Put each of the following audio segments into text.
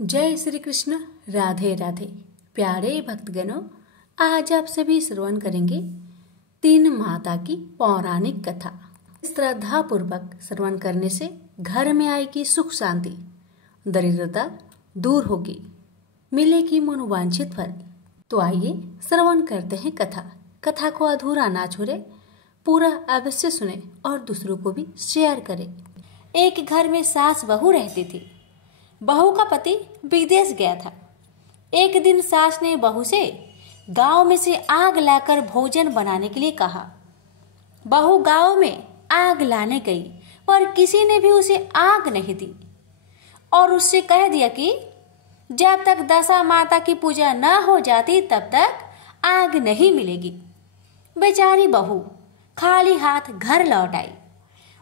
जय श्री कृष्ण। राधे राधे। प्यारे भक्तगणों, आज आप सभी श्रवण करेंगे तीन माता की पौराणिक कथा। श्रद्धा पूर्वक श्रवण करने से घर में आएगी सुख शांति, दरिद्रता दूर होगी, मिलेगी मनोवांछित फल। तो आइए श्रवण करते हैं कथा। कथा को अधूरा ना छोड़े, पूरा अवश्य सुने और दूसरों को भी शेयर करें। एक घर में सास बहू रहती थी। बहू का पति विदेश गया था। एक दिन सास ने बहू से गांव में से आग लाकर भोजन बनाने के लिए कहा। बहू गांव में आग लाने गई पर किसी ने भी उसे आग नहीं दी और उससे कह दिया कि जब तक दशा माता की पूजा न हो जाती तब तक आग नहीं मिलेगी। बेचारी बहू खाली हाथ घर लौट आई।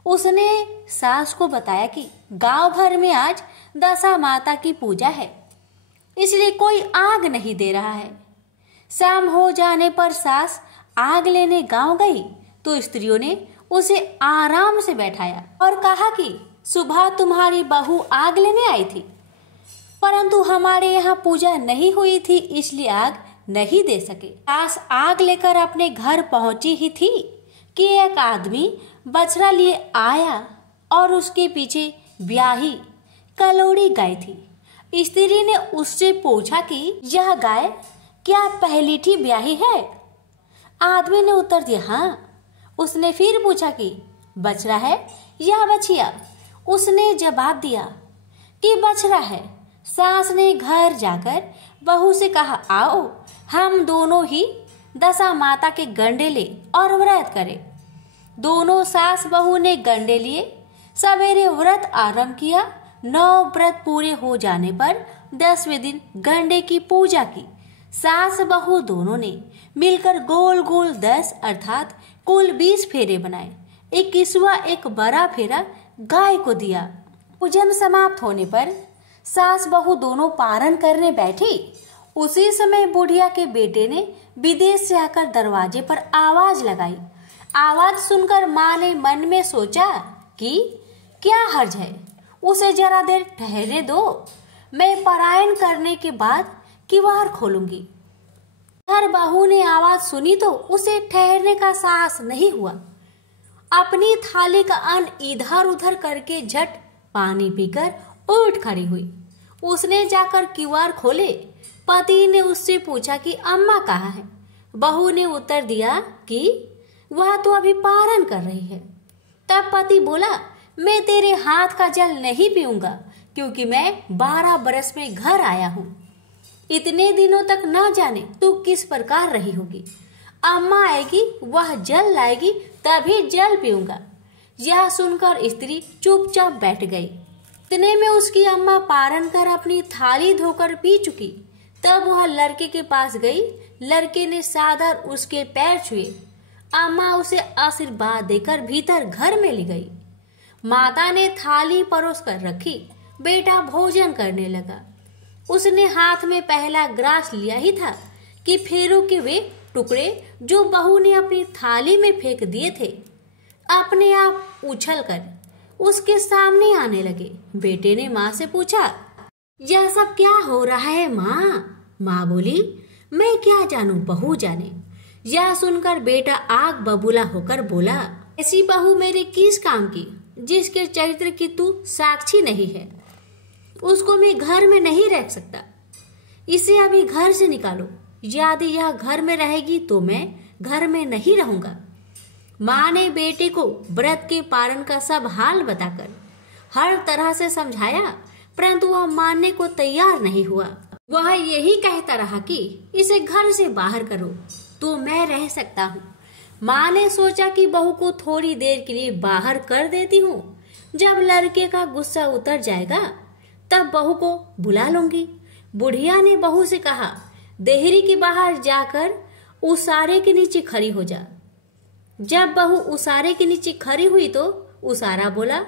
उसने सास को बताया कि गांव भर में आज दशा माता की पूजा है, इसलिए कोई आग नहीं दे रहा है। शाम हो जाने पर सास आग लेने गांव गई तो स्त्रियों ने उसे आराम से बैठाया और कहा कि सुबह तुम्हारी बहू आग लेने आई थी, परंतु हमारे यहाँ पूजा नहीं हुई थी, इसलिए आग नहीं दे सके। सास आग लेकर अपने घर पहुंची ही थी कि एक आदमी बछड़ा लिए आया और उसके पीछे ब्याही कलोड़ी गाय थी। स्त्री ने उससे पूछा कि यह गाय क्या पहलीठी ब्याही है? आदमी ने उत्तर दिया हाँ। उसने फिर पूछा कि बछड़ा है या बछिया? उसने जवाब दिया कि बछड़ा है। सास ने घर जाकर बहू से कहा, आओ हम दोनों ही दशा माता के गंडे ले और व्रत करें। दोनों सास बहू ने गंडे लिए। सवेरे व्रत आरंभ किया। 9 व्रत पूरे हो जाने पर 10वें दिन गंडे की पूजा की। सास बहू दोनों ने मिलकर गोल गोल 10 अर्थात कुल 20 फेरे बनाए। 21वां एक बड़ा फेरा गाय को दिया। पूजन समाप्त होने पर सास बहू दोनों पारण करने बैठी। उसी समय बुढ़िया के बेटे ने विदेश से आकर दरवाजे पर आवाज लगाई। आवाज सुनकर माँ ने मन में सोचा कि क्या हर्ज है, उसे जरा देर ठहरने दो, मैं पारायण करने के बाद किवाड़ खोलूंगी। हर बहू ने आवाज सुनी तो उसे ठहरने का साहस नहीं हुआ। अपनी थाली का अन्न इधर उधर करके झट पानी पीकर उठ खड़ी हुई। उसने जाकर किवाड़ खोले। पति ने उससे पूछा कि अम्मा कहाँ है? बहू ने उत्तर दिया कि वह तो अभी पारण कर रही है। तब पति बोला, मैं तेरे हाथ का जल नहीं पीऊंगा क्योंकि मैं 12 बरस में घर आया हूँ। इतने दिनों तक न जाने तू किस प्रकार रही होगी। अम्मा आएगी, वह जल लाएगी, तभी जल पीऊंगा। यह सुनकर स्त्री चुपचाप बैठ गई। इतने में उसकी अम्मा पारण कर अपनी थाली धोकर पी चुकी। तब वह लड़के के पास गई। लड़के ने सादर उसके पैर छुए। अम्मा उसे आशीर्वाद देकर भीतर घर में ले गई। माता ने थाली परोस कर रखी। बेटा भोजन करने लगा। उसने हाथ में पहला ग्रास लिया ही था कि फेरों के वे टुकड़े जो बहू ने अपनी थाली में फेंक दिए थे अपने आप उछलकर उसके सामने आने लगे। बेटे ने माँ से पूछा, यह सब क्या हो रहा है माँ? माँ बोली, मैं क्या जानूं, बहू जाने। यह सुनकर बेटा आग बबूला होकर बोला, ऐसी बहू मेरे किस काम की जिसके चरित्र की तू साक्षी नहीं है? उसको मैं घर में नहीं रख सकता। इसे अभी घर से निकालो। यदि यह घर में रहेगी तो मैं घर में नहीं रहूंगा। माँ ने बेटे को व्रत के पारण का सब हाल बताकर हर तरह से समझाया, परंतु वह मानने को तैयार नहीं हुआ। वह यही कहता रहा कि इसे घर से बाहर करो तो मैं रह सकता हूँ। माँ ने सोचा कि बहू को थोड़ी देर के लिए बाहर कर देती हूँ। जब लड़के का गुस्सा उतर जाएगा तब बहू को बुला लूंगी। बुढ़िया ने बहू से कहा, देहरी के बाहर जाकर उसारे के नीचे खड़ी हो जा। जब बहू उसारे के नीचे खड़ी हुई तो उसारा बोला,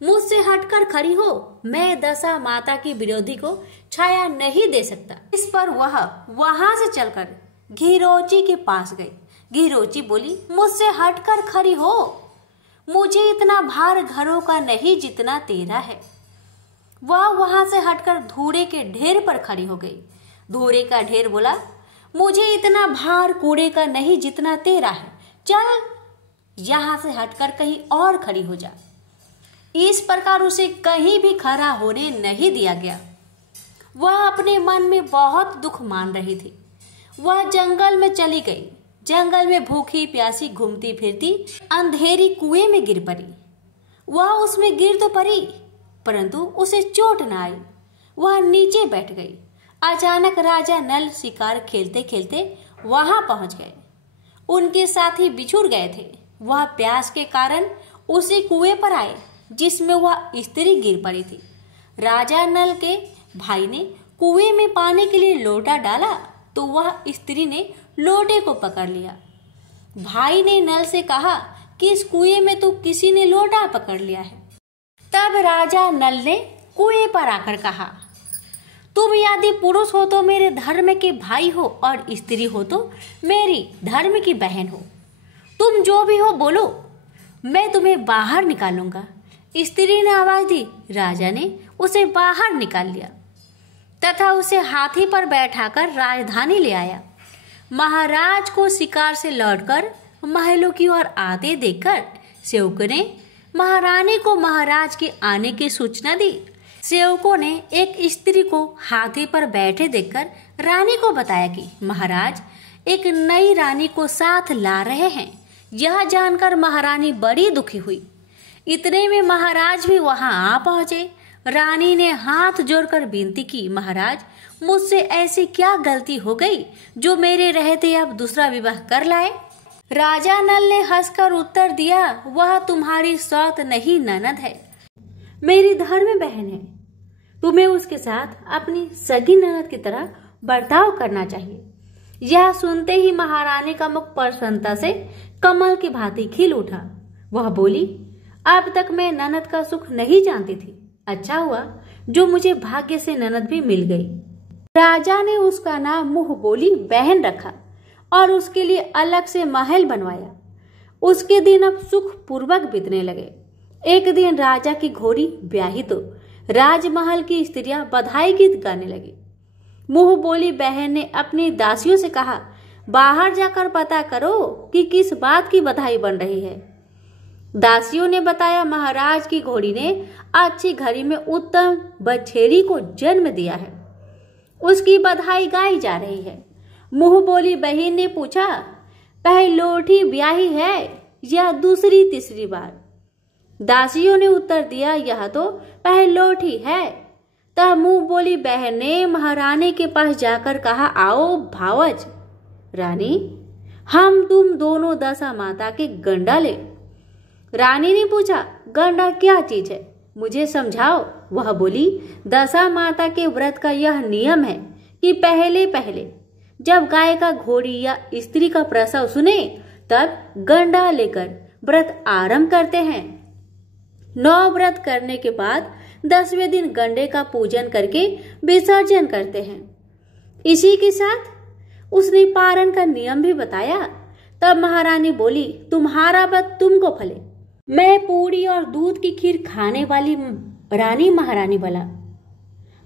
मुझसे हटकर खड़ी हो, मैं दशा माता की विरोधी को छाया नहीं दे सकता। इस पर वह वहां से चलकर घीरोची के पास गई। घीरोची बोली, मुझसे हटकर खड़ी हो, मुझे इतना भार घरों का नहीं जितना तेरा है। वह वहां से हटकर धूरे के ढेर पर खड़ी हो गई। धूरे का ढेर बोला, मुझे इतना भार कूड़े का नहीं जितना तेरा है, चल यहां से हटकर कहीं और खड़ी हो जा। इस प्रकार उसे कहीं भी खड़ा होने नहीं दिया गया। वह अपने मन में बहुत दुख मान रही थी। वह जंगल में चली गई। जंगल में भूखी प्यासी घूमती फिरती अंधेरी कुएं में गिर पड़ी। वह उसमें गिर तो पड़ी, परंतु उसे चोट न आई। वह नीचे बैठ गई। अचानक राजा नल शिकार खेलते खेलते वहां पहुंच गए। उनके साथी बिछुड़ गए थे। वह प्यास के कारण उसी कुएं पर आए जिसमें वह स्त्री गिर पड़ी थी। राजा नल के भाई ने कुएं में पानी के लिए लोटा डाला तो वह स्त्री ने लोटे को पकड़ लिया। भाई ने नल से कहा कि इस कुएं में तो किसी ने लोटा पकड़ लिया है। तब राजा नल ने कुएं पर आकर कहा, तुम यदि पुरुष हो तो मेरे धर्म के भाई हो और स्त्री हो तो मेरी धर्म की बहन हो। तुम जो भी हो बोलो, मैं तुम्हें बाहर निकालूंगा। स्त्री ने आवाज दी। राजा ने उसे बाहर निकाल लिया तथा उसे हाथी पर बैठाकर राजधानी ले आया। महाराज को शिकार से लौटकर महलों की ओर आते देखकर सेवकों ने महारानी को महाराज के आने की सूचना दी। सेवकों ने एक स्त्री को हाथी पर बैठे देखकर रानी को बताया कि महाराज एक नई रानी को साथ ला रहे हैं। यह जानकर महारानी बड़ी दुखी हुई। इतने में महाराज भी वहां आ पहुंचे। रानी ने हाथ जोड़कर विनती की, महाराज मुझसे ऐसी क्या गलती हो गई जो मेरे रहते अब दूसरा विवाह कर लाए। राजा नल ने हंसकर उत्तर दिया, वह तुम्हारी सौत नहीं ननद है, मेरी धर्म बहन है। तुम्हें उसके साथ अपनी सगी ननद की तरह बर्ताव करना चाहिए। यह सुनते ही महारानी का मुख प्रसन्नता से कमल की भांति खिल उठा। वह बोली, अब तक मैं ननद का सुख नहीं जानती थी। अच्छा हुआ जो मुझे भाग्य से ननद भी मिल गई। राजा ने उसका नाम मुंह बोली बहन रखा और उसके लिए अलग से महल बनवाया। उसके दिन अब सुख पूर्वक बीतने लगे। एक दिन राजा की घोड़ी ब्याही तो राजमहल की स्त्रियां बधाई गीत गाने लगी। मुंह बोली बहन ने अपनी दासियों से कहा, बाहर जाकर पता करो कि किस बात की बधाई बन रही है। दासियों ने बताया, महाराज की घोड़ी ने अच्छी घड़ी में उत्तम बछेरी को जन्म दिया है, उसकी बधाई गाई जा रही है। मुंह बोली बहन ने पूछा, पहलोठी ब्याही है या दूसरी तीसरी बार? दासियों ने उत्तर दिया, यह तो पहलोठी है। तब मुंह बोली बहन ने महारानी के पास जाकर कहा, आओ भावज रानी, हम तुम दोनों दशा माता के गंडा ले। रानी ने पूछा, गंडा क्या चीज है, मुझे समझाओ। वह बोली, दशा माता के व्रत का यह नियम है कि पहले पहले जब गाय का घोड़ी या स्त्री का प्रसव सुने तब गंडा लेकर व्रत आरंभ करते हैं। 9 व्रत करने के बाद 10वें दिन गंडे का पूजन करके विसर्जन करते हैं। इसी के साथ उसने पारण का नियम भी बताया। तब महारानी बोली, तुम्हारा व्रत तुमको फले। मैं पूरी और दूध की खीर खाने वाली रानी महारानी वाला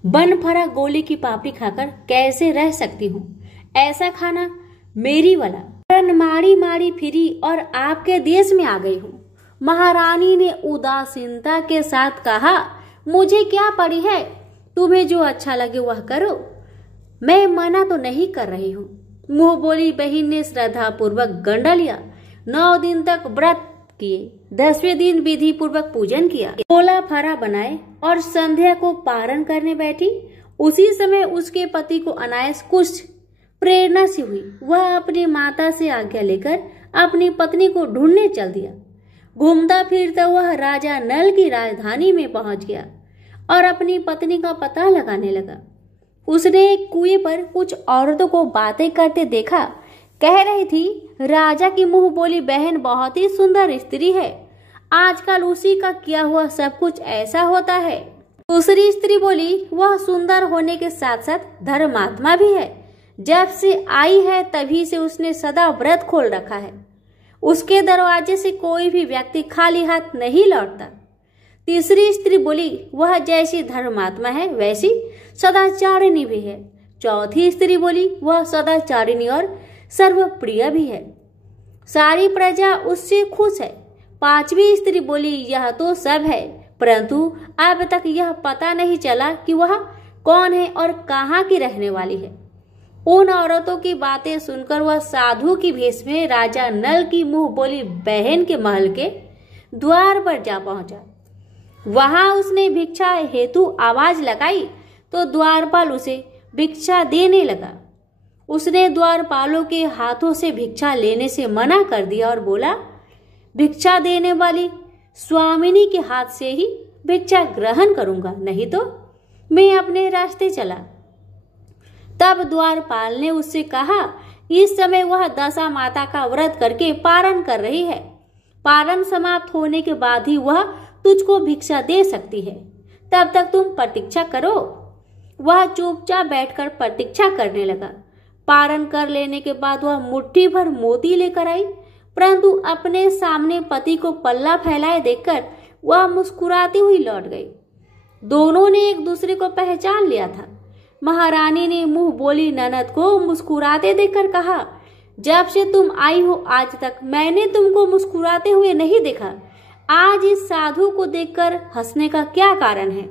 बन फरा गोली की पापड़ी खाकर कैसे रह सकती हूँ। ऐसा खाना मेरी वाला मारी मारी फिरी और आपके देश में आ गई हूँ। महारानी ने उदासीनता के साथ कहा, मुझे क्या पड़ी है, तुम्हें जो अच्छा लगे वह करो, मैं मना तो नहीं कर रही हूँ। मुंह बोली बहन ने श्रद्धा पूर्वक गंडा लिया। 9 दिन तक व्रत किए। 10वें दिन विधि पूर्वक पूजन किया, गोला फरा बनाए और संध्या को पारण करने बैठी। उसी समय उसके पति को अनायास कुछ प्रेरणा सी हुई। वह अपनी माता से आज्ञा लेकर अपनी पत्नी को ढूंढने चल दिया। घूमता फिरता वह राजा नल की राजधानी में पहुंच गया और अपनी पत्नी का पता लगाने लगा। उसने एक कुएं पर कुछ औरतों को बातें करते देखा। कह रही थी, राजा की मुंह बोली बहन बहुत ही सुंदर स्त्री है, आजकल उसी का किया हुआ सब कुछ ऐसा होता है। दूसरी स्त्री बोली, वह सुंदर होने के साथ साथ धर्मात्मा भी है। जब से आई है तभी से उसने सदा व्रत खोल रखा है। उसके दरवाजे से कोई भी व्यक्ति खाली हाथ नहीं लौटता। तीसरी स्त्री बोली, वह जैसी धर्मात्मा है वैसी सदाचारिणी भी है। चौथी स्त्री बोली, वह सदाचारिणी और सर्वप्रिय भी है, सारी प्रजा उससे खुश है। पांचवी स्त्री बोली, यह तो सब है, परंतु अब तक यह पता नहीं चला कि वह कौन है और कहाँ की रहने वाली है। उन औरतों की बातें सुनकर वह साधु की भेष में राजा नल की मुंह बोली बहन के महल के द्वार पर जा पहुंचा। वहां उसने भिक्षा हेतु आवाज लगाई तो द्वारपाल उसे भिक्षा देने लगा। उसने द्वारपालों के हाथों से भिक्षा लेने से मना कर दिया और बोला, भिक्षा देने वाली स्वामिनी के हाथ से ही भिक्षा ग्रहण करूंगा, नहीं तो मैं अपने रास्ते चला। तब द्वारपाल ने उससे कहा, इस समय वह दशा माता का व्रत करके पारण कर रही है, पारण समाप्त होने के बाद ही वह तुझको भिक्षा दे सकती है, तब तक तुम प्रतीक्षा करो। वह चुपचाप बैठकर प्रतीक्षा करने लगा। पारण कर लेने के बाद वह मुट्ठी भर मोती लेकर आई, परंतु अपने सामने पति को पल्ला फैलाए देखकर वह मुस्कुराती हुई लौट गई। दोनों ने एक दूसरे को पहचान लिया था। महारानी ने मुंह बोली ननद को मुस्कुराते देखकर कहा, जब से तुम आई हो आज तक मैंने तुमको मुस्कुराते हुए नहीं देखा। आज इस साधु को देखकर हंसने का क्या कारण है?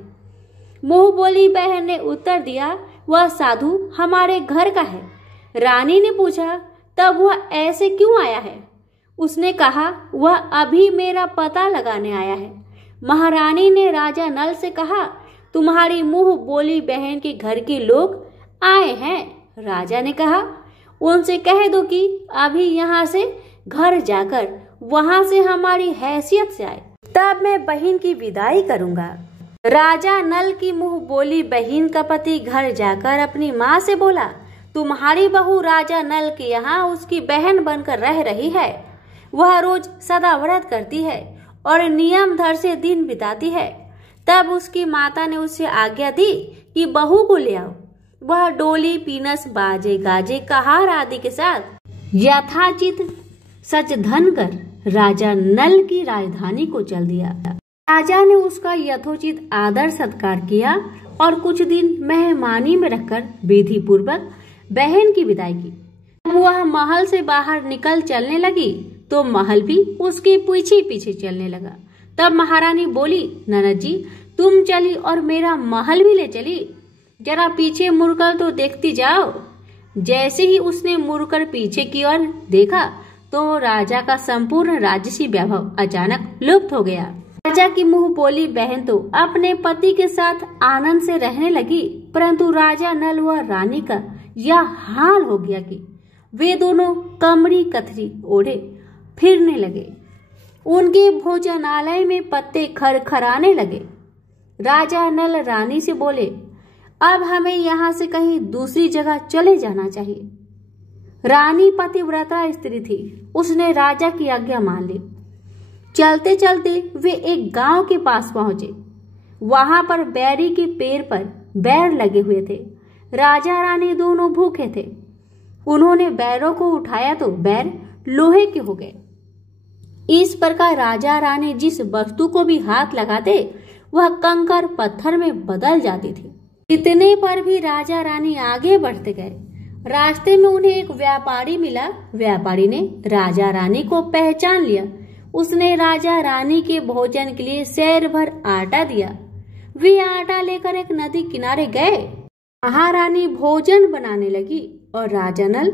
मुंह बोली बहन ने उत्तर दिया, वह साधु हमारे घर का है। रानी ने पूछा, तब वह ऐसे क्यों आया है? उसने कहा, वह अभी मेरा पता लगाने आया है। महारानी ने राजा नल से कहा, तुम्हारी मुंह बोली बहन के घर के लोग आए हैं। राजा ने कहा, उनसे कह दो कि अभी यहाँ से घर जाकर वहां से हमारी हैसियत से आए, तब मैं बहन की विदाई करूंगा। राजा नल की मुंह बोली बहन का पति घर जाकर अपनी माँ से बोला, तुम्हारी बहू राजा नल के यहाँ उसकी बहन बनकर रह रही है। वह रोज सदा व्रत करती है और नियम धर से दिन बिताती है। तब उसकी माता ने उसे आज्ञा दी कि बहू को ले आओ। वह डोली पीनस बाजे गाजे कहार आदि के साथ यथाचित सच धन कर राजा नल की राजधानी को चल दिया। राजा ने उसका यथोचित आदर सत्कार किया और कुछ दिन मेहमानी में रखकर विधि पूर्वक बहन की विदाई की। वह महल से बाहर निकल चलने लगी तो महल भी उसके पीछे पीछे चलने लगा। तब महारानी बोली, ननद जी तुम चली और मेरा महल भी ले चली, जरा पीछे मुड़कर तो देखती जाओ। जैसे ही उसने मुड़कर पीछे की ओर देखा तो राजा का संपूर्ण राजसी वैभव अचानक लुप्त हो गया। राजा की मुंह बोली बहन तो अपने पति के साथ आनंद से रहने लगी, परंतु राजा नल व रानी का यह हाल हो गया कि वे दोनों कमरी कथरी ओढ़े फिरने लगे। उनके भोजनालय में पत्ते खरखराने लगे। राजा नल रानी से बोले, अब हमें यहाँ से कहीं दूसरी जगह चले जाना चाहिए। रानी पतिव्रता स्त्री थी, उसने राजा की आज्ञा मान ली। चलते चलते वे एक गांव के पास पहुंचे। वहां पर बैरी के पेड़ पर बैर लगे हुए थे। राजा रानी दोनों भूखे थे। उन्होंने बैरों को उठाया तो बैर लोहे के हो गए। इस प्रकार राजा रानी जिस वस्तु को भी हाथ लगाते वह कंकर पत्थर में बदल जाती थी। इतने पर भी राजा रानी आगे बढ़ते गए। रास्ते में उन्हें एक व्यापारी मिला। व्यापारी ने राजा रानी को पहचान लिया। उसने राजा रानी के भोजन के लिए सैर भर आटा दिया। वे आटा लेकर एक नदी किनारे गए। महारानी भोजन बनाने लगी और राजा नल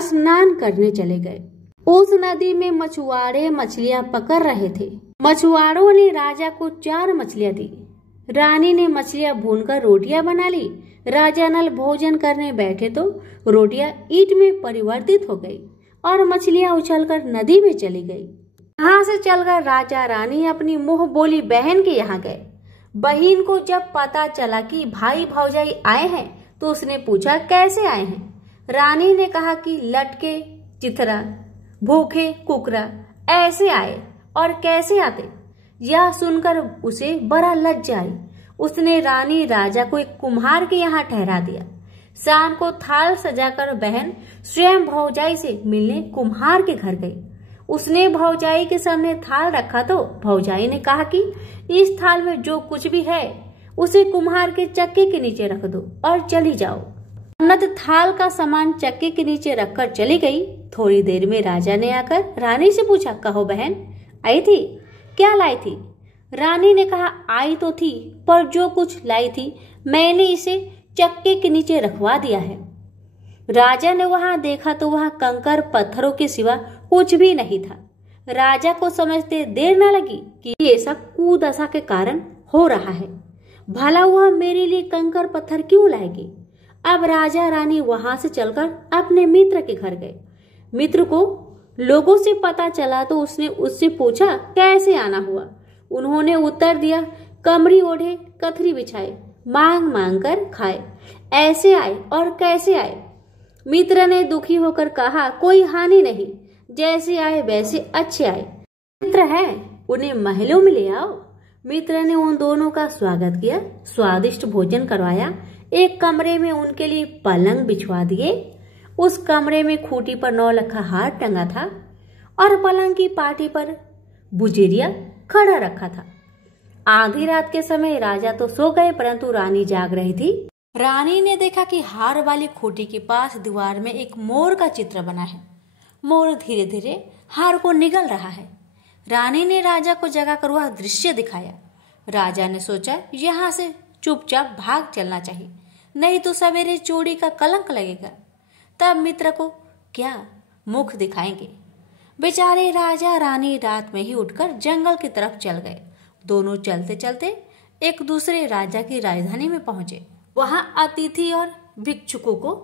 स्नान करने चले गए। उस नदी में मछुआरे मछलियां पकड़ रहे थे। मछुआरों ने राजा को 4 मछलियां दी। रानी ने मछलियां भूनकर रोटियां बना ली। राजा नल भोजन करने बैठे तो रोटियां ईंट में परिवर्तित हो गई और मछलियां उछलकर नदी में चली गई। यहाँ से चलकर राजा रानी अपनी मुंह बोली बहन के यहाँ गए। बहन को जब पता चला कि भाई भौजाई आए हैं तो उसने पूछा, कैसे आए हैं? रानी ने कहा कि लटके चिथरा भूखे कुकरा ऐसे आए। और कैसे आते? यह सुनकर उसे बड़ा लज्जा आई। उसने रानी राजा को एक कुम्हार के यहाँ ठहरा दिया। शाम को थाल सजाकर बहन स्वयं भौजाई से मिलने कुम्हार के घर गई। उसने भौजाई के सामने थाल रखा तो भौजाई ने कहा कि इस थाल में जो कुछ भी है उसे कुम्हार के चक्के के नीचे रख दो और चली जाओ। ननद थाल का सामान चक्के के नीचे रखकर चली गई। थोड़ी देर में राजा ने आकर रानी से पूछा, कहो बहन, आई थी? क्या लाई थी? रानी ने कहा, आई तो थी, पर जो कुछ लाई थी मैंने इसे चक्के के नीचे रखवा दिया है। राजा ने वहां देखा तो वहां कंकर पत्थरों के सिवा कुछ भी नहीं था। राजा को समझते देर न लगी कि ये सब कुदशा के कारण हो रहा है। भला वह मेरे लिए कंकर पत्थर क्यों लाएगी? अब राजा रानी वहां से चलकर अपने मित्र के घर गए। मित्र को लोगों से पता चला तो उसने उससे पूछा, कैसे आना हुआ? उन्होंने उत्तर दिया, कमरी ओढ़े, कथरी बिछाए, मांग मांग कर खाए, ऐसे आए और कैसे आए? मित्र ने दुखी होकर कहा, कोई हानि नहीं, जैसे आए वैसे अच्छे आए। मित्र है, उन्हें महलों में ले आओ। मित्र ने उन दोनों का स्वागत किया, स्वादिष्ट भोजन करवाया, एक कमरे में उनके लिए पलंग बिछवा दिए। उस कमरे में खूंटी पर 9 लखा हार टंगा था और पलंग की पाटी पर बुजेरिया खड़ा रखा था। आधी रात के समय राजा तो सो गए, परंतु रानी जाग रही थी। रानी ने देखा कि हार वाली खूंटी के पास दीवार में एक मोर का चित्र बना है। मोर धीरे धीरे हार को निगल रहा है। रानी ने राजा को जगाकर वह दृश्य दिखाया। राजा ने सोचा, यहाँ से चुपचाप भाग चलना चाहिए, नहीं तो सवेरे चोरी का कलंक लगेगा। तब मित्र को क्या मुख दिखाएंगे। बेचारे राजा रानी रात में ही उठकर जंगल की तरफ चल गए। दोनों चलते चलते एक दूसरे राजा की राजधानी में पहुंचे। वहां अतिथि और भिक्षुकों को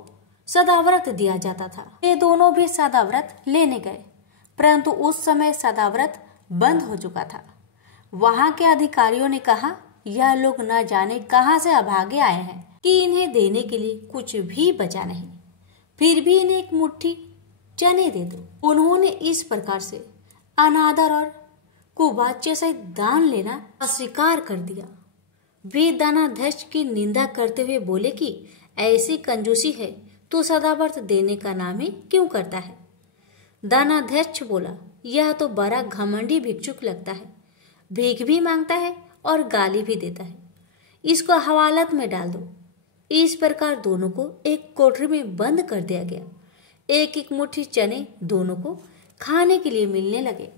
सदाव्रत दिया जाता था। ये दोनों भी सदाव्रत लेने गए, परंतु उस समय सदाव्रत बंद हो चुका था। वहां के अधिकारियों ने कहा, यह लोग न जाने कहां से अभागे आए हैं कि इन्हें देने के लिए कुछ भी बचा नहीं, फिर भी इन्हें एक मुट्ठी चने दे दो। उन्होंने इस प्रकार से अनादर और कुवाच्य सहित दान लेना अस्वीकार कर दिया। वे दानाध्यक्ष की निंदा करते हुए बोले कि ऐसी कंजूसी है तो सदाव्रत देने का नाम ही क्यों करता है। दानाध्यक्ष बोला, यह तो बड़ा घमंडी भिक्षुक लगता है, भीख भी मांगता है और गाली भी देता है, इसको हवालत में डाल दो। इस प्रकार दोनों को एक कोठरी में बंद कर दिया गया। एक एक मुट्ठी चने दोनों को खाने के लिए मिलने लगे।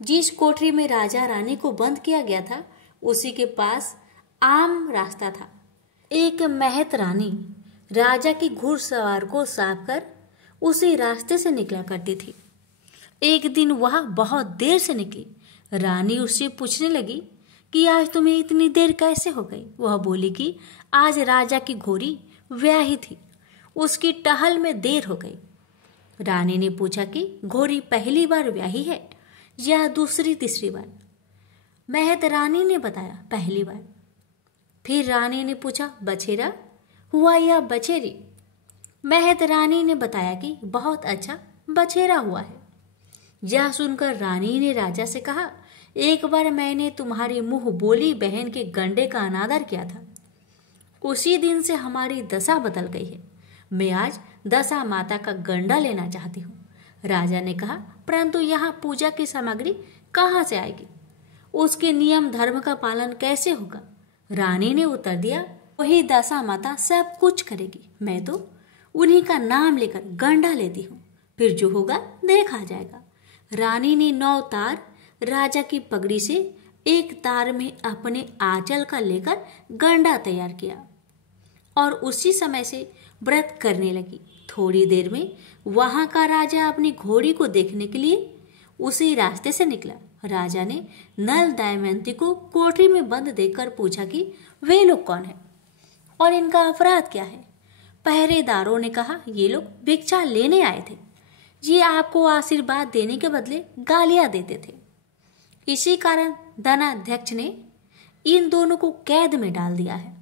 जिस कोठरी में राजा रानी को बंद किया गया था उसी के पास आम रास्ता था। एक महत रानी राजा की घुड़सवार को साफ कर उसी रास्ते से निकला करती थी। एक दिन वह बहुत देर से निकली। रानी उससे पूछने लगी कि आज तुम्हें इतनी देर कैसे हो गई। वह बोली कि आज राजा की घोड़ी ब्याही थी, उसकी टहल में देर हो गई। रानी ने पूछा कि घोड़ी पहली बार ब्याही है या दूसरी तीसरी बार? महत रानी ने बताया, पहली बार। फिर रानी ने पूछा, बछेरा हुआ या बछेरी? महत रानी ने बताया कि बहुत अच्छा बछेरा हुआ है। यह सुनकर रानी ने राजा से कहा, एक बार मैंने तुम्हारी मुंह बोली बहन के गंडे का अनादर किया था, उसी दिन से हमारी दशा बदल गई है। मैं आज दशा माता का गंडा लेना चाहती हूँ। राजा ने कहा, परंतु यहाँ पूजा की सामग्री कहाँ से आएगी? उसके नियम धर्म का पालन कैसे होगा? रानी ने उत्तर दिया, वही दशा माता सब कुछ करेगी, मैं तो उन्हीं का नाम लेकर गंडा लेती हूँ, फिर जो होगा देखा जाएगा। रानी ने 9 तार राजा की पगड़ी से एक तार में अपने आंचल का लेकर गंडा तैयार किया और उसी समय से व्रत करने लगी। थोड़ी देर में वहां का राजा अपनी घोड़ी को देखने के लिए उसी रास्ते से निकला। राजा ने नल दमयंती को कोठरी में बंद देखकर पूछा कि वे लोग कौन है और इनका अपराध क्या है। पहरेदारों ने कहा, ये लोग भिक्षा लेने आए थे, ये आपको आशीर्वाद देने के बदले गालियां देते थे। इसी कारण दानाध्यक्ष ने इन दोनों को कैद में डाल दिया है।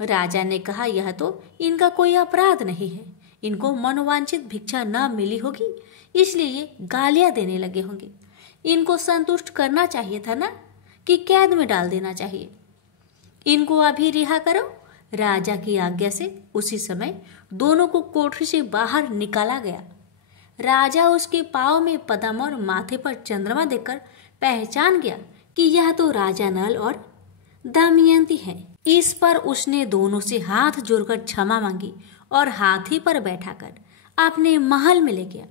राजा ने कहा, यह तो इनका कोई अपराध नहीं है, इनको मनोवांछित भिक्षा न मिली होगी इसलिए ये गालियां देने लगे होंगे। इनको संतुष्ट करना चाहिए था ना, कि कैद में डाल देना चाहिए। इनको अभी रिहा करो। राजा की आज्ञा से उसी समय दोनों को कोठरी से बाहर निकाला गया। राजा उसके पाँव में पद्म और माथे पर चंद्रमा देखकर पहचान गया कि यह तो राजा नल और दमयंती है। इस पर उसने दोनों से हाथ जोड़कर क्षमा मांगी और हाथी पर बैठाकर अपने महल में ले गया।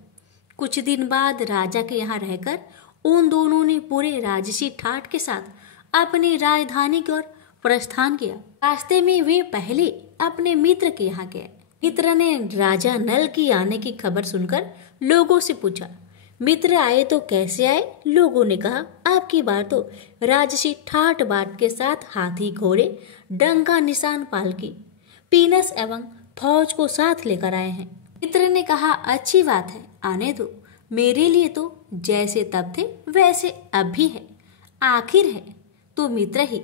कुछ दिन बाद राजा के यहाँ रहकर उन दोनों ने पूरे राजसी ठाट के साथ अपनी राजधानी की ओर प्रस्थान किया। रास्ते में वे पहले अपने मित्र के यहाँ गए। मित्र ने राजा नल की आने की खबर सुनकर लोगों से पूछा, मित्र आए तो कैसे आए? लोगों ने कहा, आपकी बार तो राजसी ठाट बाट के साथ हाथी, घोड़े, डंका, निशान, पालकी, पीनस एवं फौज को साथ लेकर आए हैं। मित्र ने कहा, अच्छी बात है, आने दो। मेरे लिए तो जैसे तब थे वैसे अब भी है, आखिर है तो मित्र ही।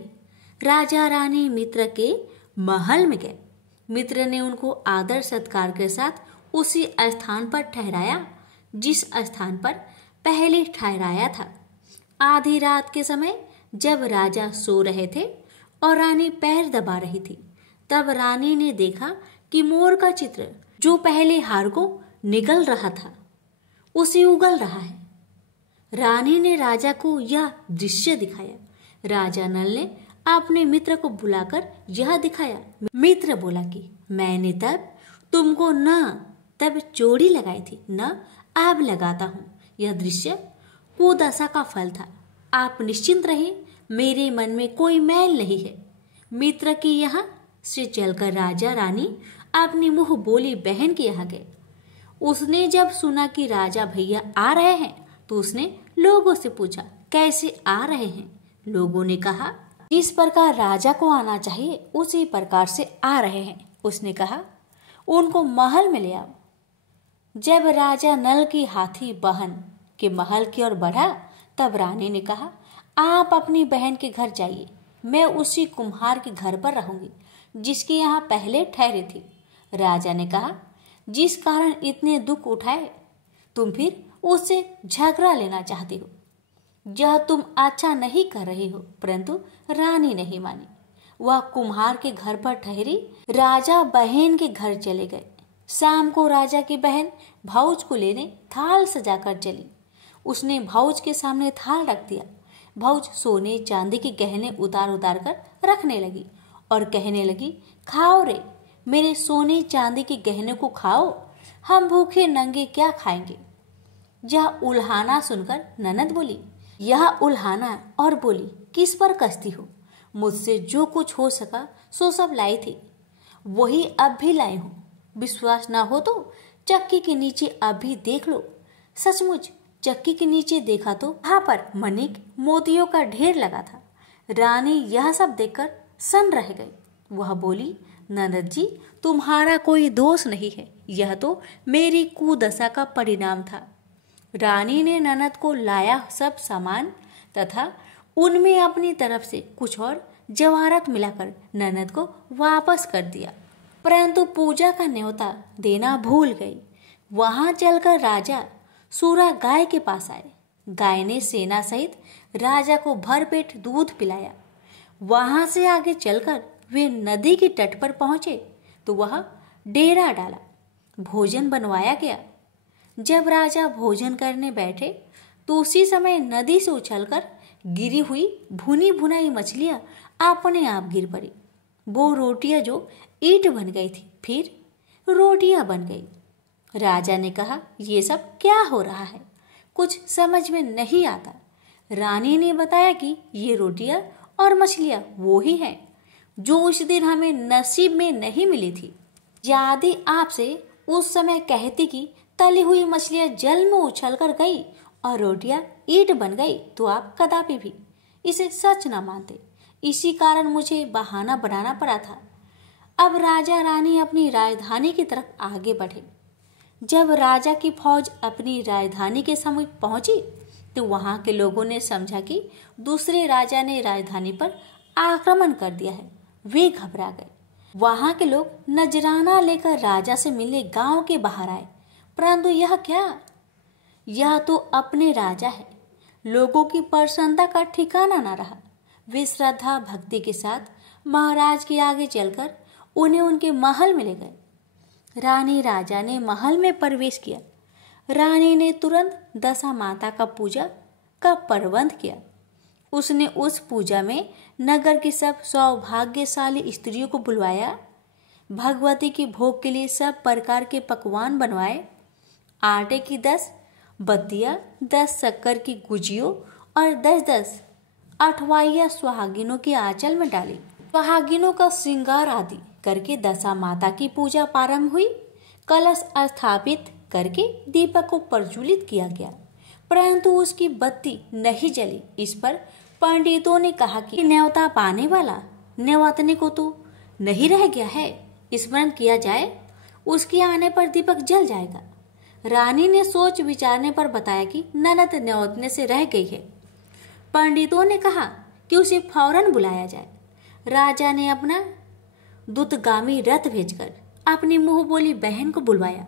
राजा रानी मित्र के महल में गए। मित्र ने उनको आदर सत्कार के साथ उसी स्थान पर ठहराया जिस स्थान पर पहले ठहराया था। आधी रात के समय जब राजा सो रहे थे और रानी पैर दबा रही थी, तब रानी ने देखा कि मोर का चित्र जो पहले हार को निगल रहा था उसे उगल रहा है। रानी ने राजा को यह दृश्य दिखाया। राजा नल ने अपने मित्र को बुलाकर यह दिखाया। मित्र बोला कि मैंने तब तुमको न तब चोरी लगाई थी, न अब लगाता हूँ। यह दृश्य कुदशा का फल था। आप निश्चिंत रहिए, मेरे मन में कोई मैल नहीं है। मित्र की यहाँ से चलकर राजा रानी अपनी मुंह बोली बहन के यहाँ गए। उसने जब सुना कि राजा भैया आ रहे हैं तो उसने लोगों से पूछा, कैसे आ रहे हैं? लोगों ने कहा, जिस प्रकार राजा को आना चाहिए उसी प्रकार से आ रहे हैं। उसने कहा, उनको महल में ले आओ। जब राजा नल की हाथी बहन के महल की ओर बढ़ा तब रानी ने कहा, आप अपनी बहन के घर जाइए, मैं उसी कुम्हार के घर पर रहूंगी जिसके यहाँ पहले ठहरी थी। राजा ने कहा, जिस कारण इतने दुख उठाए तुम फिर उससे झगड़ा लेना चाहती हो। यह तुम अच्छा नहीं कर रही हो। परंतु रानी नहीं मानी। वह कुम्हार के घर पर ठहरी। राजा बहन के घर चले गए। शाम को राजा की बहन भाऊज को लेने थाल सजाकर चली। उसने भाऊज के सामने थाल रख दिया। भाऊज सोने चांदी के गहने उतार उतार कर रखने लगी और कहने लगी, खाओ रे, मेरे सोने चांदी के गहने को खाओ, हम भूखे नंगे क्या खाएंगे। यह उल्हाना सुनकर ननद बोली, यह उल्हाना, और बोली, किस पर कसती हो? मुझसे जो कुछ हो सका सो सब लाई थी, वही अब भी लाई हूँ। विश्वास ना हो तो चक्की के नीचे अभी देख लो। सचमुच चक्की के नीचे देखा तो वहां पर मणिक मोतियों का ढेर लगा था। रानी यह सब देखकर सन रह गई। वह बोली, ननद जी, तुम्हारा कोई दोष नहीं है, यह तो मेरी कुदशा का परिणाम था। रानी ने ननद को लाया सब सामान तथा उनमें अपनी तरफ से कुछ और जवाहरात मिलाकर ननद को वापस कर दिया, परंतु पूजा का न्योता देना भूल गई। वहां चलकर राजा सूरा गाय के पास आए। गाय ने सेना सहित राजा को भरपेट दूध पिलाया। वहां से आगे चलकर वे नदी के तट पर पहुंचे तो वह डेरा डाला। भोजन बनवाया गया। जब राजा भोजन करने बैठे तो उसी समय नदी से उछलकर गिरी हुई भुनी भुनाई मछलियां अपने आप गिर पड़ी। वो रोटियां जो ईंट बन गई थी फिर रोटियां बन गई। राजा ने कहा, ये सब क्या हो रहा है? कुछ समझ में नहीं आता। रानी ने बताया कि ये रोटियां और मछलियां वो ही हैं जो उस दिन हमें नसीब में नहीं मिली थी। यदि आपसे उस समय कहती कि तली हुई मछलियां जल में उछल कर गई और रोटियां ईंट बन गई तो आप कदापि भी इसे सच न मानते। इसी कारण मुझे बहाना बनाना पड़ा था। अब राजा रानी अपनी राजधानी की तरफ आगे बढ़े। जब राजा की फौज अपनी राजधानी के समीप पहुंची तो वहां के लोगों ने समझा कि दूसरे राजा ने राजधानी पर आक्रमण कर दिया है। वे घबरा गए। वहां के लोग नजराना लेकर राजा से मिलने गांव के बाहर आए, परंतु यह क्या? यह तो अपने राजा है। लोगों की प्रसन्नता का ठिकाना न रहा। वे श्रद्धा भक्ति के साथ महाराज के आगे चलकर उन्हें उनके महल में ले गए। रानी राजा ने महल में प्रवेश किया। रानी ने तुरंत दशा माता का पूजा का प्रबंध किया। उसने उस पूजा में नगर की सब सौभाग्यशाली स्त्रियों को बुलवाया। भगवती के भोग के लिए सब प्रकार के पकवान बनवाए। आटे की 10 बत्तियां, 10 शक्कर की गुजियों और 10-10 अठवाइया सुहागिनों के आंचल में डाली। सुहागिनों का श्रृंगार आदि करके दशा माता की पूजा प्रारंभ हुई। कलश स्थापित करके दीपक को प्रज्वलित किया गया, परंतु उसकी बत्ती नहीं जली। इस पर पंडितों ने कहा कि न्योता पाने वाला न्योतने को तो नहीं रह गया है, स्मरण किया जाए, उसके आने पर दीपक जल जाएगा। रानी ने सोच विचारने पर बताया कि ननद न्योतने से रह गई है। पंडितों ने कहा कि उसे फौरन बुलाया जाए। राजा ने अपना दूतगामी रथ भेजकर अपनी मुंह बोली बहन को बुलवाया।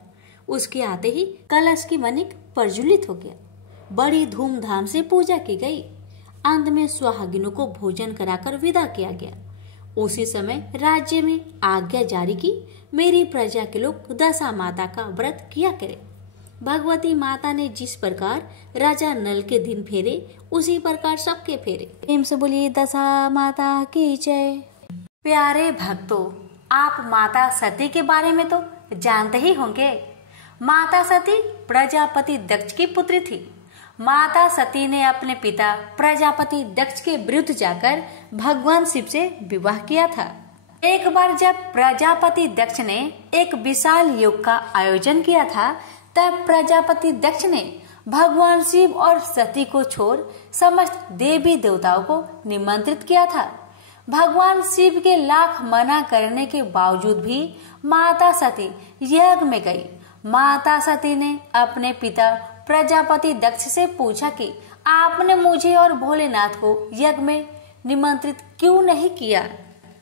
उसके आते ही कलश की मणिक प्रज्वलित हो गया। बड़ी धूमधाम से पूजा की गई। अंत में सुहागिनों को भोजन कराकर विदा किया गया। उसी समय राज्य में आज्ञा जारी की, मेरी प्रजा के लोग दशा माता का व्रत किया करें। भगवती माता ने जिस प्रकार राजा नल के दिन फेरे, उसी प्रकार सबके फेरे। प्रेम से बोलिए दशा माता की जय। प्यारे भक्तों, आप माता सती के बारे में तो जानते ही होंगे। माता सती प्रजापति दक्ष की पुत्री थी। माता सती ने अपने पिता प्रजापति दक्ष के विरुद्ध जाकर भगवान शिव से विवाह किया था। एक बार जब प्रजापति दक्ष ने एक विशाल योग का आयोजन किया था, तब प्रजापति दक्ष ने भगवान शिव और सती को छोड़ समस्त देवी देवताओं को निमंत्रित किया था। भगवान शिव के लाख मना करने के बावजूद भी माता सती यज्ञ में गई। माता सती ने अपने पिता प्रजापति दक्ष से पूछा कि आपने मुझे और भोलेनाथ को यज्ञ में निमंत्रित क्यों नहीं किया।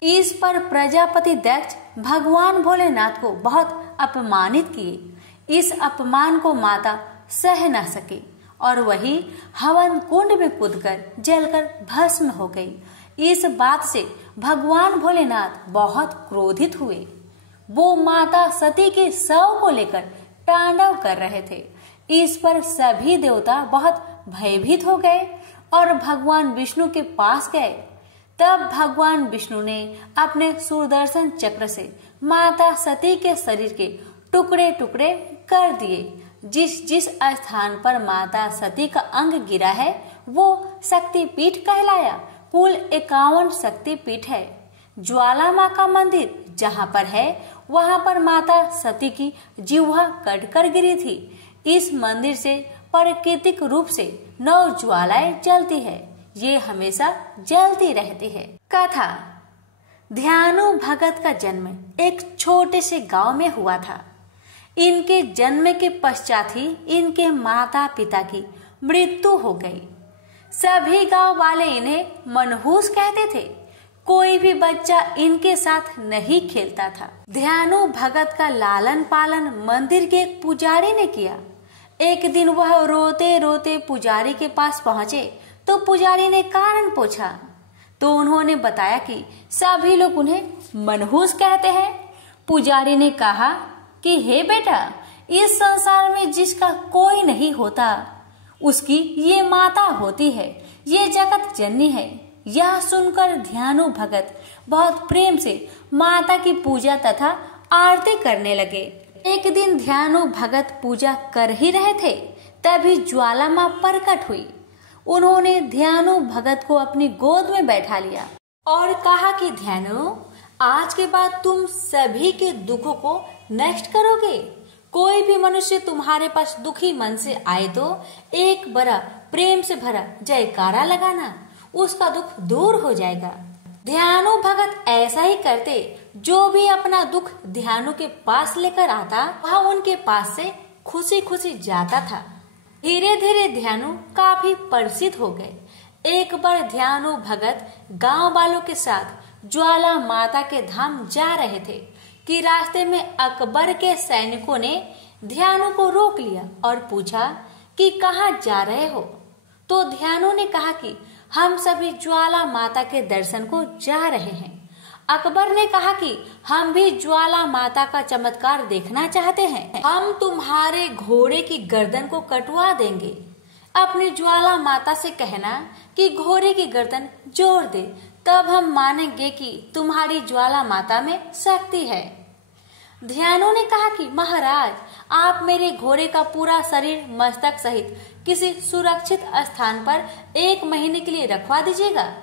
इस पर प्रजापति दक्ष भगवान भोलेनाथ को बहुत अपमानित किए। इस अपमान को माता सह न सकी और वही हवन कुंड में कूदकर जलकर भस्म हो गई। इस बात से भगवान भोलेनाथ बहुत क्रोधित हुए। वो माता सती के शव को लेकर तांडव कर रहे थे। इस पर सभी देवता बहुत भयभीत हो गए और भगवान विष्णु के पास गए। तब भगवान विष्णु ने अपने सुदर्शन चक्र से माता सती के शरीर के टुकड़े टुकड़े कर दिए। जिस जिस स्थान पर माता सती का अंग गिरा है वो शक्तिपीठ कहलाया। कुल 51 शक्तिपीठ है। ज्वाला माँ का मंदिर जहाँ पर है वहाँ पर माता सती की जिह्वा कटकर गिरी थी। इस मंदिर से प्राकृतिक रूप से 9 ज्वालाएं जलती है। ये हमेशा जलती रहती है। कथा। ध्यानु भगत का जन्म एक छोटे से गांव में हुआ था। इनके जन्म के पश्चात ही इनके माता पिता की मृत्यु हो गई। सभी गांव वाले इन्हें मनहूस कहते थे। कोई भी बच्चा इनके साथ नहीं खेलता था। ध्यानु भगत का लालन पालन मंदिर के एक पुजारी ने किया। एक दिन वह रोते रोते पुजारी के पास पहुंचे तो पुजारी ने कारण पूछा तो उन्होंने बताया कि सभी लोग उन्हें मनहूस कहते हैं। पुजारी ने कहा कि हे बेटा, इस संसार में जिसका कोई नहीं होता उसकी ये माता होती है, ये जगत जननी है। यह सुनकर ध्यानु भगत बहुत प्रेम से माता की पूजा तथा आरती करने लगे। एक दिन ध्यानु भगत पूजा कर ही रहे थे, तभी ज्वाला माँ प्रकट हुई। उन्होंने ध्यानु भगत को अपनी गोद में बैठा लिया और कहा कि ध्यानु, आज के बाद तुम सभी के दुखों को नष्ट करोगे। कोई भी मनुष्य तुम्हारे पास दुखी मन से आए तो एक बड़ा प्रेम से भरा जयकारा लगाना, उसका दुख दूर हो जाएगा। ध्यानु भगत ऐसा ही करते। जो भी अपना दुख ध्यानु के पास लेकर आता वह उनके पास से खुशी खुशी जाता था। धीरे धीरे ध्यानु काफी प्रसिद्ध हो गए। एक बार ध्यानु भगत गांव वालों के साथ ज्वाला माता के धाम जा रहे थे कि रास्ते में अकबर के सैनिकों ने ध्यानु को रोक लिया और पूछा कि कहाँ जा रहे हो। तो ध्यानु ने कहा कि हम सभी ज्वाला माता के दर्शन को जा रहे हैं। अकबर ने कहा कि हम भी ज्वाला माता का चमत्कार देखना चाहते हैं। हम तुम्हारे घोड़े की गर्दन को कटवा देंगे। अपनी ज्वाला माता से कहना कि घोड़े की गर्दन जोड़ दे, तब हम मानेंगे कि तुम्हारी ज्वाला माता में शक्ति है। ध्यानु ने कहा कि महाराज, आप मेरे घोड़े का पूरा शरीर मस्तक सहित किसी सुरक्षित स्थान पर 1 महीने के लिए रखवा दीजिएगा।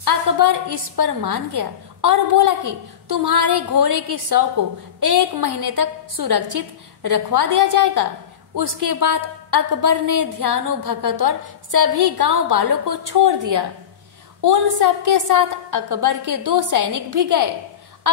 अकबर इस पर मान गया और बोला कि तुम्हारे घोड़े की शव को 1 महीने तक सुरक्षित रखवा दिया जाएगा। उसके बाद अकबर ने ध्यानु भगत और सभी गांव वालों को छोड़ दिया। उन सबके साथ अकबर के 2 सैनिक भी गए।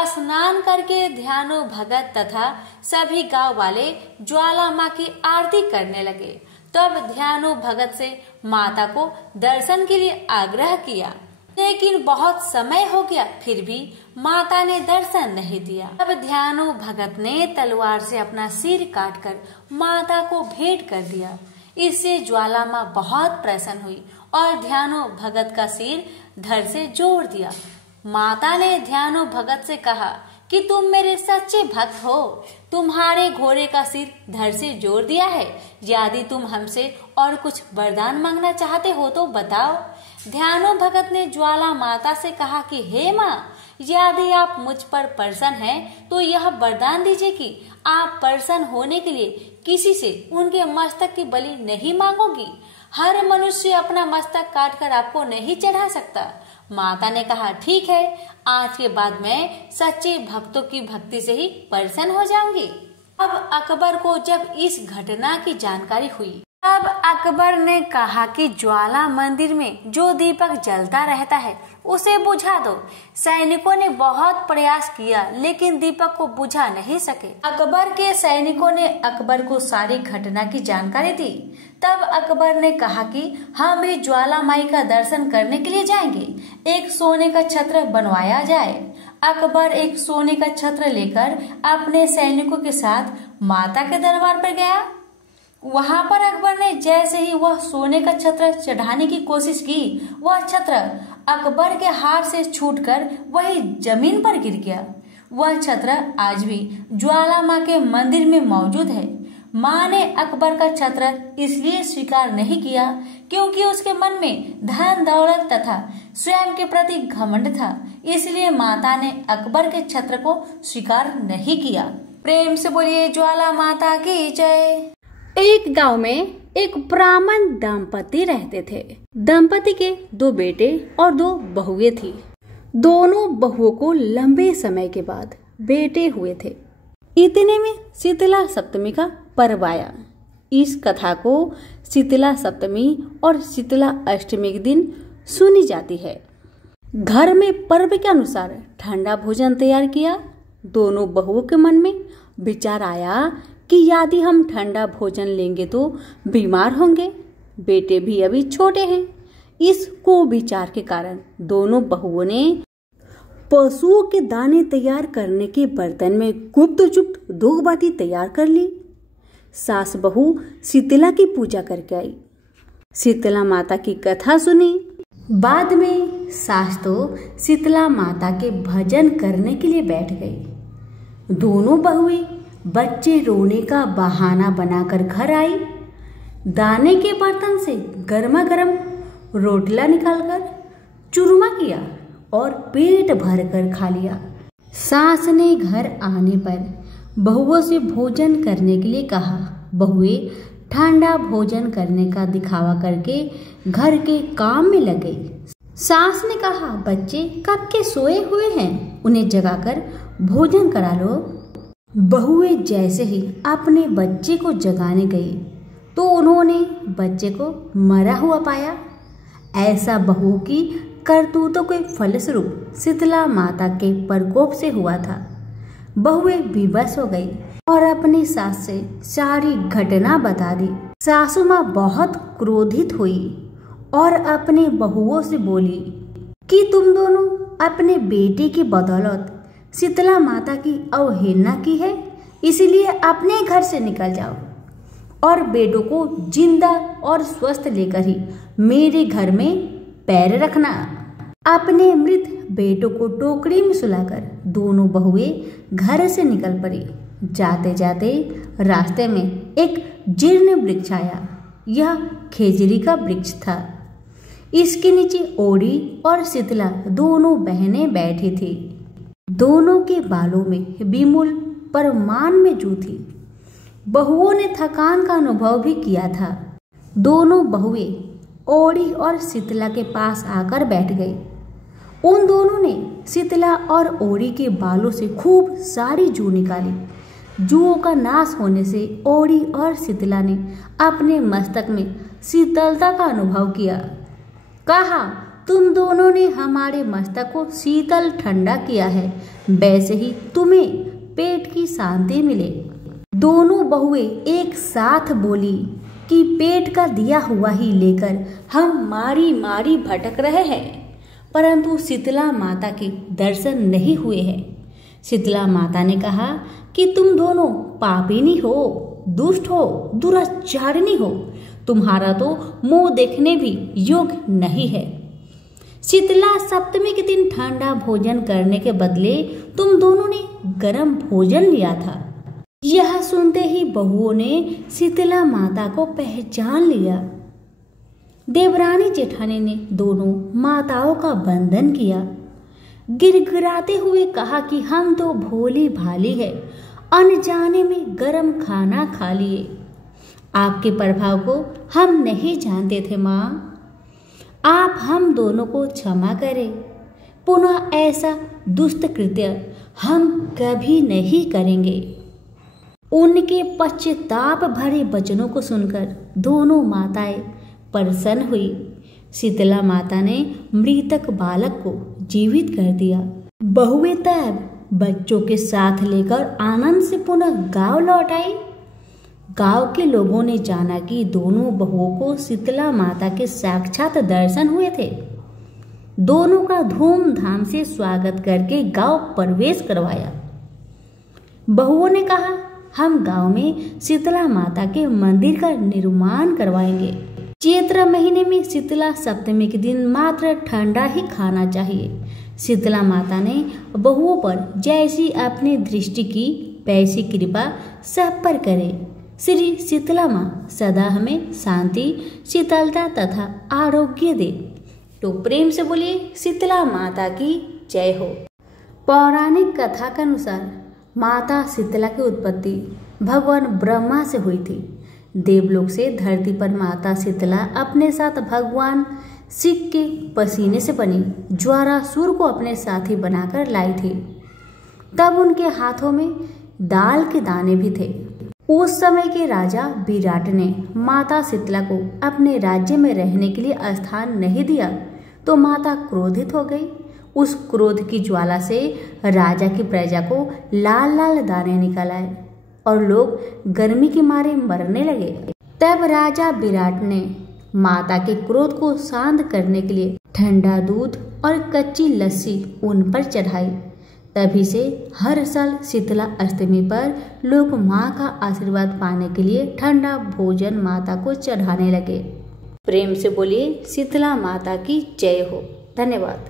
स्नान करके ध्यानु भगत तथा सभी गांव वाले ज्वाला माँ की आरती करने लगे। तब ध्यानु भगत से माता को दर्शन के लिए आग्रह किया, लेकिन बहुत समय हो गया, फिर भी माता ने दर्शन नहीं दिया। तब ध्यानु भगत ने तलवार से अपना सिर काटकर माता को भेंट कर दिया। इससे ज्वाला माँ बहुत प्रसन्न हुई और ध्यानु भगत का सिर धड़ से जोड़ दिया। माता ने ध्यानु भगत से कहा कि तुम मेरे सच्चे भक्त हो, तुम्हारे घोड़े का सिर धड़ से जोड़ दिया है। यदि तुम हमसे और कुछ वरदान मांगना चाहते हो तो बताओ। ध्यानु भगत ने ज्वाला माता से कहा कि हे माँ, यदि आप मुझ पर प्रसन्न हैं तो यह वरदान दीजिए कि आप प्रसन्न होने के लिए किसी से उनके मस्तक की बलि नहीं मांगोगी। हर मनुष्य अपना मस्तक काटकर आपको नहीं चढ़ा सकता। माता ने कहा ठीक है, आज के बाद मैं सच्चे भक्तों की भक्ति से ही प्रसन्न हो जाऊंगी। अब अकबर को जब इस घटना की जानकारी हुई, तब अकबर ने कहा कि ज्वाला मंदिर में जो दीपक जलता रहता है उसे बुझा दो। सैनिकों ने बहुत प्रयास किया लेकिन दीपक को बुझा नहीं सके। अकबर के सैनिकों ने अकबर को सारी घटना की जानकारी दी। तब अकबर ने कहा कि हम भी ज्वाला माई का दर्शन करने के लिए जाएंगे। एक सोने का छत्र बनवाया जाए। अकबर एक सोने का छत्र लेकर अपने सैनिकों के साथ माता के दरबार पर गया। वहां पर अकबर ने जैसे ही वह सोने का छत्र चढ़ाने की कोशिश की, वह छत्र अकबर के हाथ से छूटकर वही जमीन पर गिर गया। वह छत्र आज भी ज्वाला माँ के मंदिर में मौजूद है। माँ ने अकबर का छत्र इसलिए स्वीकार नहीं किया क्योंकि उसके मन में धन दौलत तथा स्वयं के प्रति घमंड था। इसलिए माता ने अकबर के छत्र को स्वीकार नहीं किया। प्रेम से बोलिए ज्वाला माता की जय। एक गांव में एक ब्राह्मण दंपति रहते थे। दंपति के 2 बेटे और 2 बहुएं थी। दोनों बहुओं को लंबे समय के बाद बेटे हुए थे। इतने में शीतला सप्तमी का पर्व आया। इस कथा को शीतला सप्तमी और शीतला अष्टमी के दिन सुनी जाती है। घर में पर्व के अनुसार ठंडा भोजन तैयार किया। दोनों बहुओं के मन में विचार आया कि यदि हम ठंडा भोजन लेंगे तो बीमार होंगे। बेटे भी अभी छोटे हैं। इस कुविचार के कारण दोनों बहुओं ने पशुओं के दाने तैयार करने के बर्तन में गुप्त चुप्त 2 बाटी तैयार कर ली। सास बहू शीतला की पूजा करके आई। शीतला माता की कथा सुनी। बाद में सास तो शीतला माता के भजन करने के लिए बैठ गई। दोनों बहुएं बच्चे रोने का बहाना बनाकर घर आई। दाने के बर्तन से गर्मा गर्म रोटला निकालकर चूरमा किया और पेट भरकर खा लिया। सास ने घर आने पर बहुओं से भोजन करने के लिए कहा। बहुएं ठंडा भोजन करने का दिखावा करके घर के काम में लग गई। सास ने कहा, बच्चे कब के सोए हुए हैं, उन्हें जगाकर भोजन करा लो। बहुएं जैसे ही अपने बच्चे को जगाने गई तो उन्होंने बच्चे को मरा हुआ पाया। ऐसा बहुओं की करतूतों के फलस्वरूप शीतला माता के प्रकोप से हुआ था। बहुएं विवश हो गई और अपनी सास से सारी घटना बता दी। सासू माँ बहुत क्रोधित हुई और अपने बहुओं से बोली कि तुम दोनों अपने बेटे की बदौलत शीतला माता की अवहेलना की है, इसलिए अपने घर से निकल जाओ और बेटों को जिंदा और स्वस्थ लेकर ही मेरे घर में पैर रखना। अपने मृत बेटों को टोकरी में सुलाकर दोनों बहुएं घर से निकल पड़ी। जाते जाते रास्ते में एक जीर्ण वृक्ष आया। यह खेजड़ी का वृक्ष था। इसके नीचे ओड़ी और शीतला दोनों बहनें बैठी थी। दोनों के बालों में बिमुल परमान में जू थी। बहुओं ने थकान का अनुभव भी किया था। दोनों बहुएं ओड़ी और शीतला के पास आकर बैठ गई। उन दोनों ने शीतला और ओड़ी के बालों से खूब सारी जू निकाली। जूओं का नाश होने से ओड़ी और शीतला ने अपने मस्तक में शीतलता का अनुभव किया। कहा, तुम दोनों ने हमारे मस्तक को शीतल ठंडा किया है, वैसे ही तुम्हें पेट की शांति मिले। दोनों बहुएं एक साथ बोली कि पेट का दिया हुआ ही लेकर हम मारी मारी भटक रहे हैं, परंतु शीतला माता के दर्शन नहीं हुए हैं। शीतला माता ने कहा कि तुम दोनों पापिनी हो, दुष्ट हो, दुराचारिणी हो। तुम्हारा तो मुंह देखने भी योग्य नहीं है। शीतला सप्तमी के दिन ठंडा भोजन करने के बदले तुम दोनों ने गर्म भोजन लिया था। यह सुनते ही बहुओं ने शीतला माता को पहचान लिया। देवरानी जेठानी ने दोनों माताओं का वंदन किया। गिड़गिड़ाते हुए कहा कि हम तो भोली भाली है, अनजाने में गरम खाना खा लिए। आपके प्रभाव को हम नहीं जानते थे माँ। आप हम दोनों को क्षमा करें। पुनः ऐसा दुष्ट कृत्य हम कभी नहीं करेंगे। उनके पश्चाताप भरे वचनों को सुनकर दोनों माताएं प्रसन्न हुई। शीतला माता ने मृतक बालक को जीवित कर दिया। बहुएं तब बच्चों के साथ लेकर आनंद से पुनः गांव लौट आई। गांव के लोगों ने जाना कि दोनों बहुओं को शीतला माता के साक्षात दर्शन हुए थे। दोनों का धूमधाम से स्वागत करके गांव प्रवेश करवाया। बहुओं ने कहा, हम गांव में शीतला माता के मंदिर का निर्माण करवाएंगे। चैत्र महीने में शीतला सप्तमी के दिन मात्र ठंडा ही खाना चाहिए। शीतला माता ने बहुओं पर जैसी अपनी दृष्टि की वैसी कृपा सब पर करे। श्री शीतला माँ सदा हमें शांति, शीतलता तथा आरोग्य दे। तो प्रेम से बोलिए शीतला माता की जय हो। पौराणिक कथा के अनुसार माता शीतला की उत्पत्ति भगवान ब्रह्मा से हुई थी। देवलोक से धरती पर माता शीतला अपने साथ भगवान शिव के पसीने से बनी ज्वारासुर को अपने साथी बनाकर लाई थी। तब उनके हाथों में दाल के दाने भी थे। उस समय के राजा विराट ने माता शीतला को अपने राज्य में रहने के लिए स्थान नहीं दिया तो माता क्रोधित हो गई। उस क्रोध की ज्वाला से राजा की प्रजा को लाल लाल दाने निकल आए और लोग गर्मी के मारे मरने लगे। तब राजा विराट ने माता के क्रोध को शांत करने के लिए ठंडा दूध और कच्ची लस्सी उन पर चढ़ाई। तभी से हर साल शीतला अष्टमी पर लोग माँ का आशीर्वाद पाने के लिए ठंडा भोजन माता को चढ़ाने लगे। प्रेम से बोलिए शीतला माता की जय हो। धन्यवाद।